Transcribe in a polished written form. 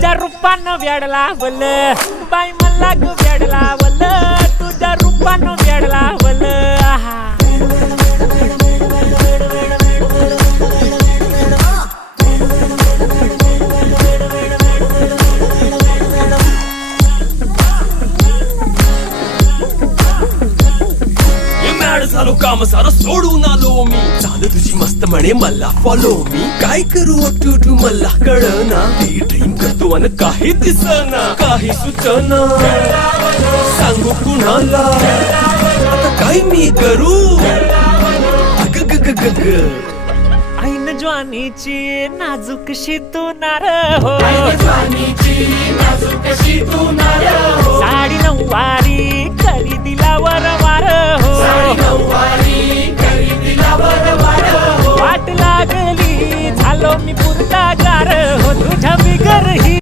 तुझ्या रूपानं वेड लावलं बाई मला ग वेड लावलं तुझ्या रूपानं वेड लावलं झालो काम सारं सोडून आलो मी चाल तुझी मस्त म्हणे मला फॉलो मी काय करू टू मला कळना ती ड्रीम करतो आणि काही दिसना काही सुचना सांगू कुणाला आता काय मी करू अग ग ग ग ग ऐन ज्वानीची नाजूकशी तू नार हो साडी नऊवारी करी दिला वरवार हो वाट लागली झालो मी पुरता गार हो तुझ्या बिगर ही